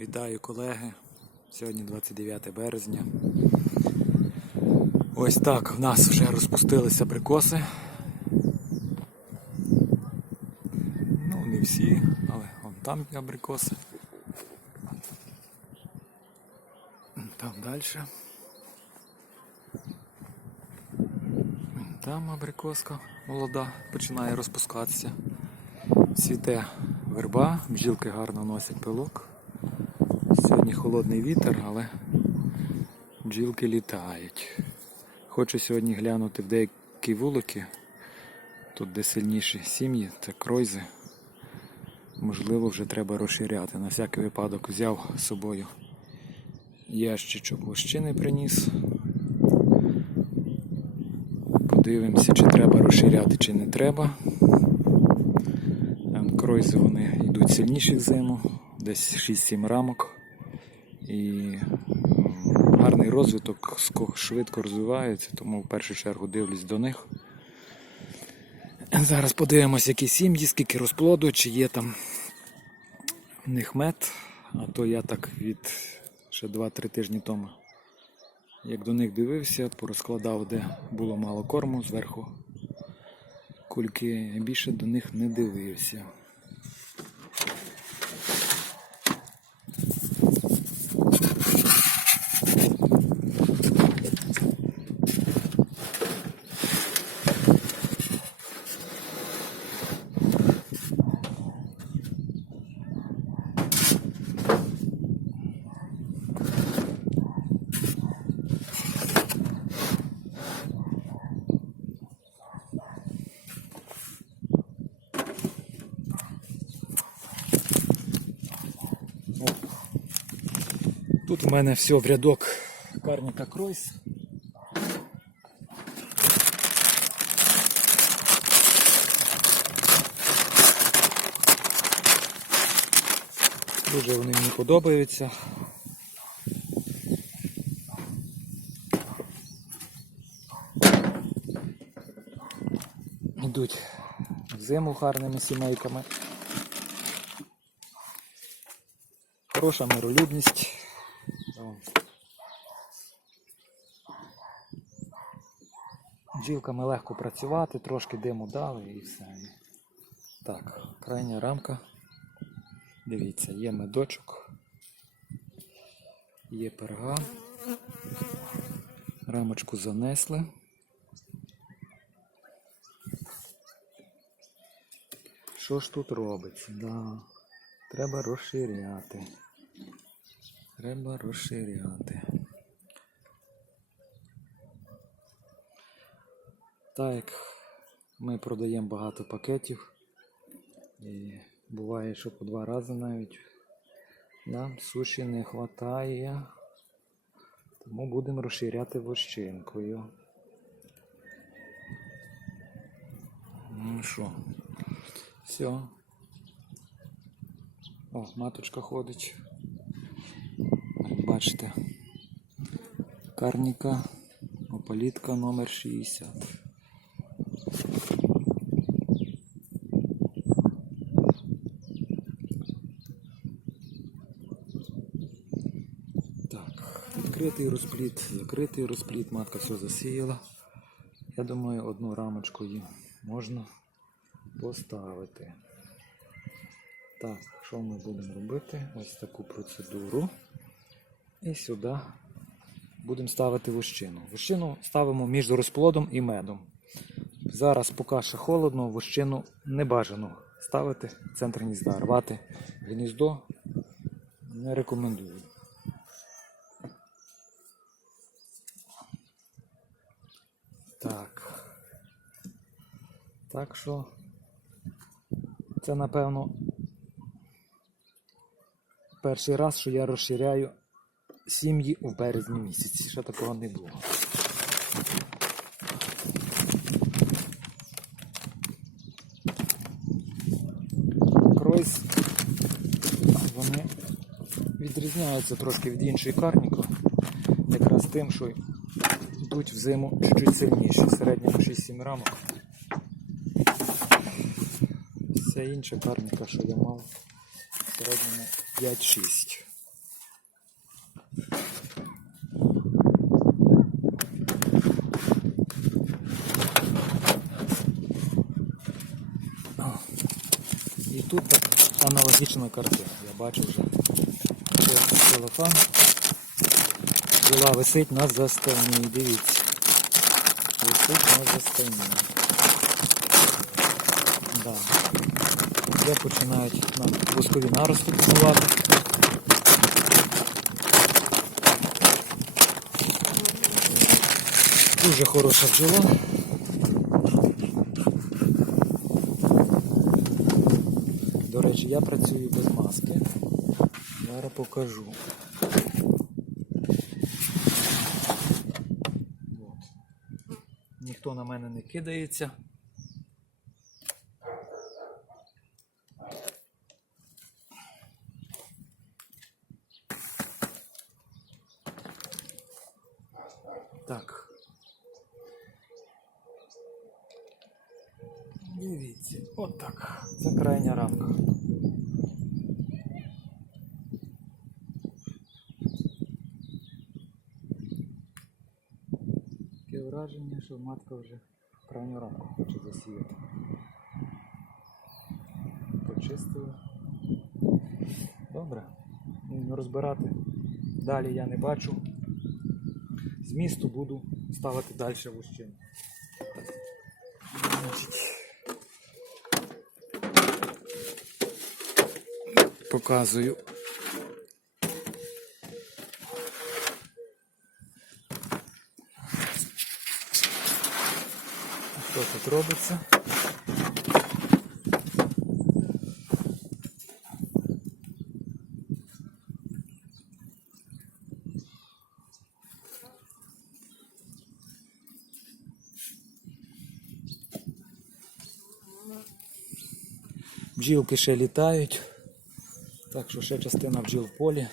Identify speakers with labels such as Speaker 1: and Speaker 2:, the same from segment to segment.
Speaker 1: Вітаю колеги. Сьогодні 29 березня. Ось так в нас вже розпустилися абрикоси. Ну, не всі, але вон там є абрикоси. Там далі. Там абрикоска молода починає розпускатися. Цвіте верба, бджілки гарно носять пилок. Сьогодні холодний вітер, але бджілки літають. Хочу сьогодні глянути в деякі вулики, тут де сильніші сім'ї, це кройзи. Можливо, вже треба розширяти. На всякий випадок взяв з собою ящичок вощини приніс. Подивимося, чи треба розширяти, чи не треба. Кройзи вони йдуть сильніші в зиму, десь 6-7 рамок. І гарний розвиток швидко розвивається, тому в першу чергу дивлюсь до них. Зараз подивимося, які сім'ї, скільки розплоду, чи є там в них мед. А то я так від ще 2-3 тижні тому, як до них дивився, порозкладав, де було мало корму зверху кульки, більше до них не дивився. Тут у мене все в рядок карніка Кройс. Дуже вони мені подобаються. Йдуть в зиму гарними сімейками. Хороша миролюбність. О. Бджілками легко працювати, трошки диму дали і все. Так, крайня рамка. Дивіться, є медочок, є перга. Рамочку занесли. Що ж тут робиться? Да. Треба розширяти. Треба розширяти. Так як ми продаємо багато пакетів. І буває, що по два рази навіть нам суші не вистачає. Тому будемо розширяти вощинкою. Ну що, все. О, маточка ходить. Бачите. Карніка, опалітка номер 60. Так, відкритий розпліт, закритий розпліт, матка все засіяла. Я думаю, одну рамочку їм можна поставити. Так, що ми будемо робити? Ось таку процедуру. І сюди будемо ставити вощину. Вощину ставимо між розплодом і медом. Зараз, поки ще холодно, вощину не бажано ставити в центр гнізда. Рвати гніздо не рекомендую. Так. Так що це напевно перший раз, що я розширяю сім'ї у березні місяці. Ще такого не було. Кройс, вони відрізняються трошки від іншої карніка, якраз тим, що йдуть в зиму чуть-чуть сильніше, в середньому 6-7 рамок. Вся інша карніка, що я мав, в середньому 5-6. І тут аналогічна картина. Я бачу вже телефон. Була висить на заставні. Дивіться. Висить на заставні. Да. Вже починають нам пускові нарости будувати. Дуже хороша бджола. До речі, я працюю без маски. Зараз покажу. От. Ніхто на мене не кидається. Так. Дивіться, от так. Це крайня рамка. Таке враження, що матка вже крайню рамку хоче засіяти. Почистили. Добре. Розбирати далі я не бачу. Змісту буду ставити далі в ущину. Показую. Що тут робиться? Бджілки ще літають, так що ще частина бджіл в полі.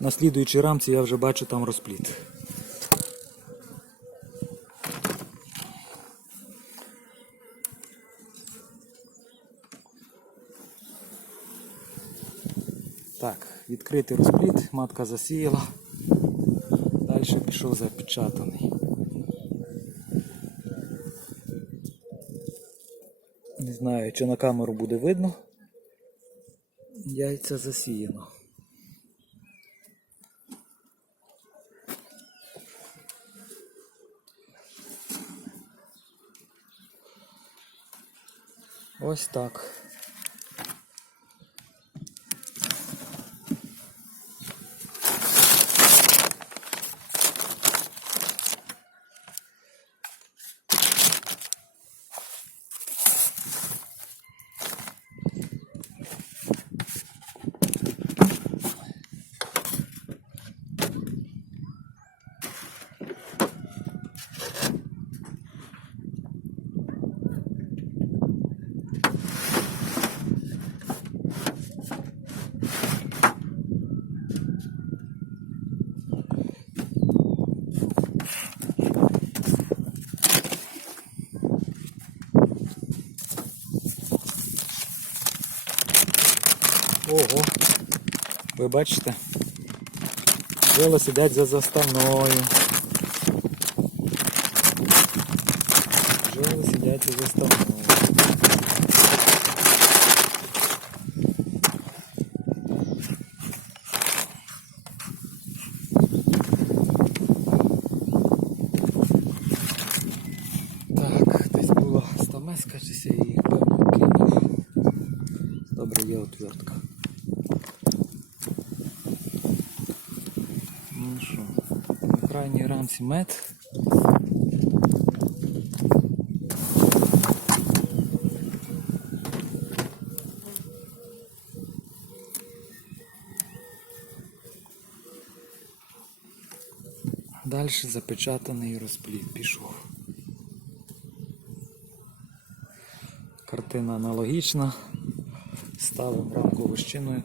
Speaker 1: На слідуючій рамці я вже бачу там розпліт. Так, відкритий розпліт, матка засіяла. Далі пішов запечатаний. Знаю, чи на камеру буде видно. Яйця засіяно. Ось так. Ви бачите? Жили сидять за заставною. Жили сидять за заставною. Так, десь була стамеска, чи я її певно кинув. Добре, є отвертка. Ну що, на мед. Далі запечатаний розпліт пішов. Картина аналогічна. Ставимо рамку вищиною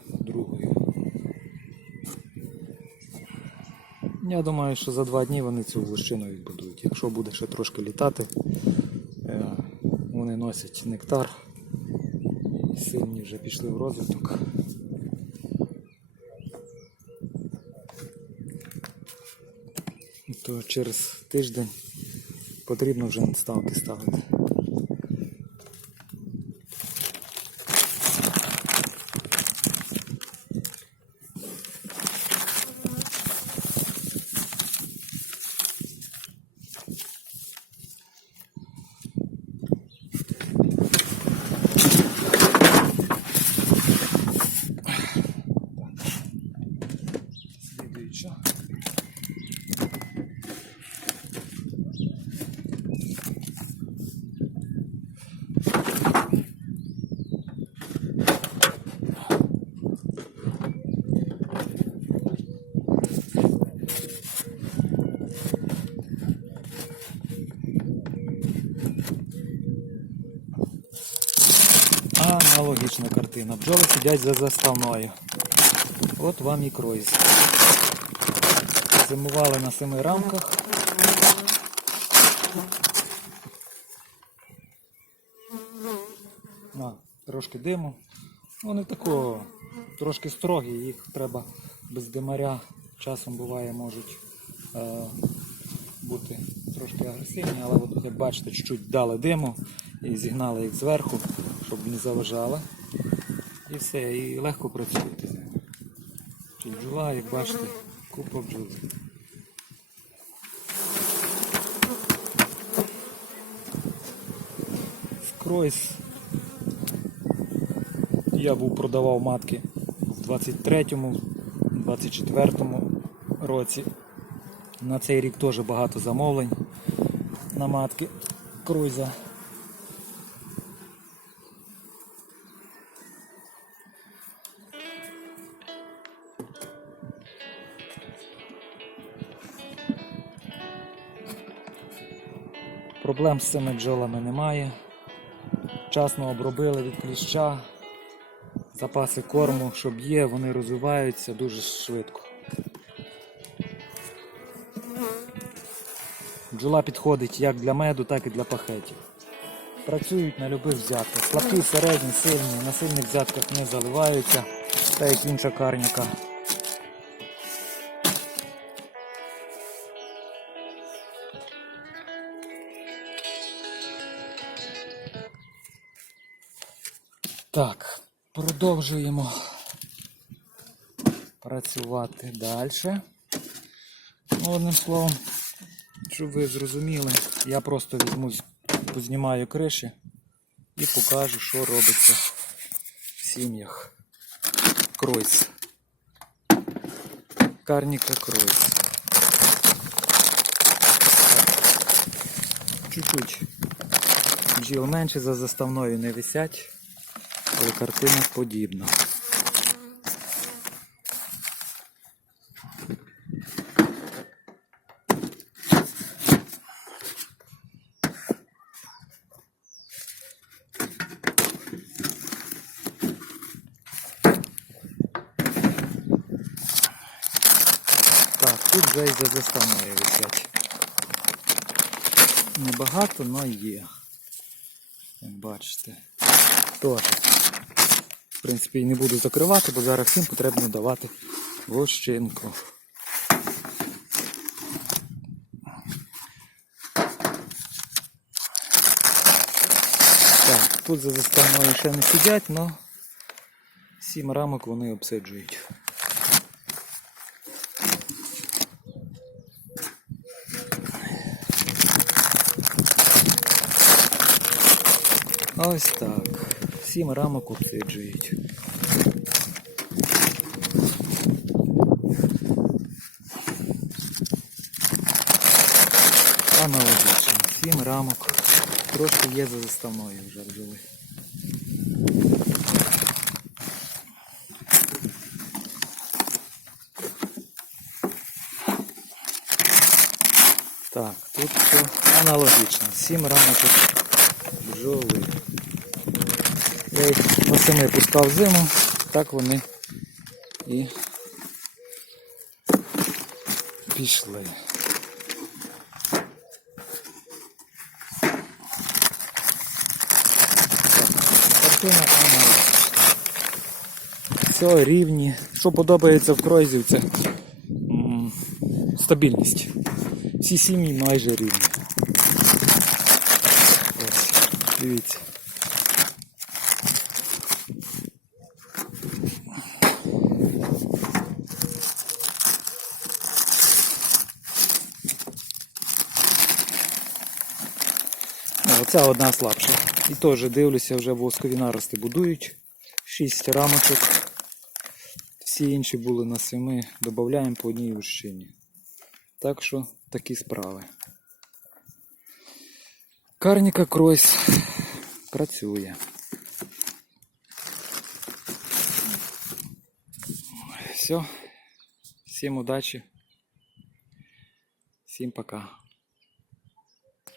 Speaker 1: Я думаю, що за два дні вони цю вищину відбудують. Якщо буде ще трошки літати, е, вони носять нектар і сильні вже пішли в розвиток. То через тиждень потрібно вже ставки ставити. Аналогічна картина. Бджоли сидять за заставною. От вам і кройз. Зимували на семи рамках. На, трошки диму. Вони такого трошки строгі, їх треба без димаря. Часом буває можуть е, бути трошки агресивні, але от, як бачите, чуть-чуть дали диму і зігнали їх зверху, щоб не заважали. І все, і легко ними. Чи бджола, як бачите, купа бджоли. Скройс. Я був продавав матки в 23-му, 24-му році. На цей рік теж багато замовлень на матки Круйза. Проблем з цими бджолами немає. Вчасно обробили від кліща. Запаси корму, щоб є, вони розвиваються дуже швидко. Бджола підходить як для меду, так і для пахетів. Працюють на любих взятках. Слабкі, середні, сильні, на сильних взятках не заливаються, так як інша карніка. Так, продовжуємо працювати далі. Одним словом, щоб ви зрозуміли, я просто візьму, познімаю криші і покажу, що робиться в сім'ях. Кройс. Карніка Кройс. Чуть-чуть. Бджіл менше за заставною не висять, але картина подібна. Так, тут вже і за заставною висять. Небагато, але є. Як бачите. Теж. В принципі, і не буду закривати, бо зараз всім потрібно давати вощинку. Так, тут за заставною ще не сидять, але сім рамок вони обсиджують. Ось так. Сім рамок обсиджують. Аналогічно. Сім рамок. Трошки є за заставною вже бджоли. Так, тут все аналогічно. Сім рамок бджоли. Я їх восени пускав зиму, так вони і пішли. Картина аналогічна. Все рівні. Що подобається в кройзів, це стабільність. Всі сім'ї майже рівні. Ось, дивіться. Оця одна слабша. І теж дивлюся, вже воскові нарости будують. Шість рамочок. Всі інші були на семи. Додаємо по одній вущині. Так що такі справи. Карніка Кройс працює. Все. Всім удачі. Всім пока.